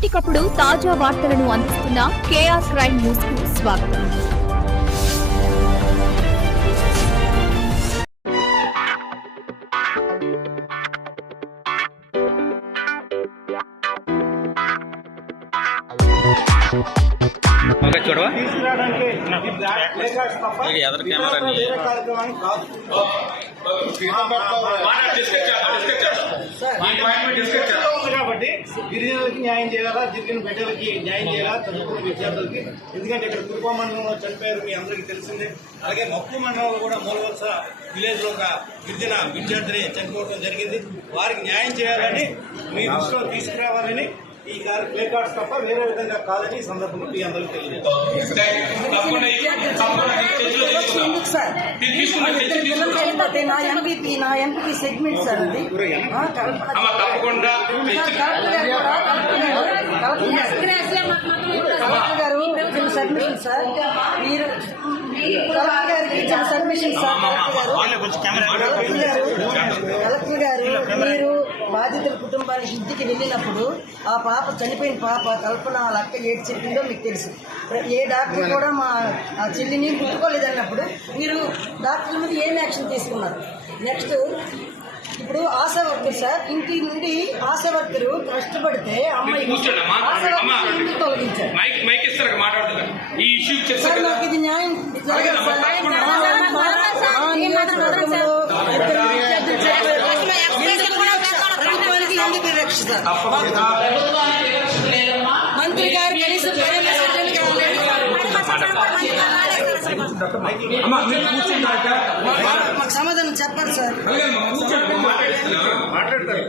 ఎప్పటికప్పుడు తాజా వార్తలను అందిస్తున్న కేఆర్ క్రైమ్ న్యూస్ కు స్వాగతం. చూడవా ఎదరు కెమెరా కాబట్టి గిరిజనులకి న్యాయం చేయాలా, గిరిజన బిడ్డలకి న్యాయం చేయాలా, చదువుకున్న విద్యార్థులకి. ఎందుకంటే ఇక్కడ కురుపా మండలంలో చనిపోయారు, మీ అందరికీ తెలిసిందే. అలాగే మక్కు మండలంలో కూడా మూలవలస విలేజ్ లో ఒక గిరిజన విద్యార్థిని చనిపోవడం జరిగింది. వారికి న్యాయం చేయాలని మీ దృష్టిలో తీసుకురావాలని ఈ ప్లే కార్డ్స్ తప్ప వేరే విధంగా కాదని ఈ సందర్భంలో మీ అందరికీ తెలియదు. నా ఎంపీ సెగ్మెంట్ సార్ అది తప్పకుండా కలెక్టర్ గారు సబ్మిషన్ సార్, మీరు కలెక్టర్ గారికి ఇచ్చిన సబ్మిషన్ సార్. కలెక్టర్ గారు మీరు బాధితుల కుటుంబానికి ఇంటికి వెళ్ళినప్పుడు ఆ పాప చనిపోయిన పాప కల్పన వాళ్ళ అక్క ఏడు చెప్పిందో మీకు తెలుసు. ఏ డాక్టర్ కూడా మా ఆ చెల్లిని ముట్టుకోలేదన్నప్పుడు మీరు డాక్టర్ల మీద ఏం యాక్షన్ తీసుకున్నారు? నెక్స్ట్ ఇప్పుడు ఆశా వర్కర్ సార్, ఇంటి నుండి ఆశా వర్కర్ కష్టపడితే అమ్మాయి ఇంటికి తొలగించారు సార్. నాకు ఇది న్యాయం జరగదు సార్. మంత్రి గారు కనీసం మాకు సమాధానం చెప్పాలి సార్. మాట్లాడతారు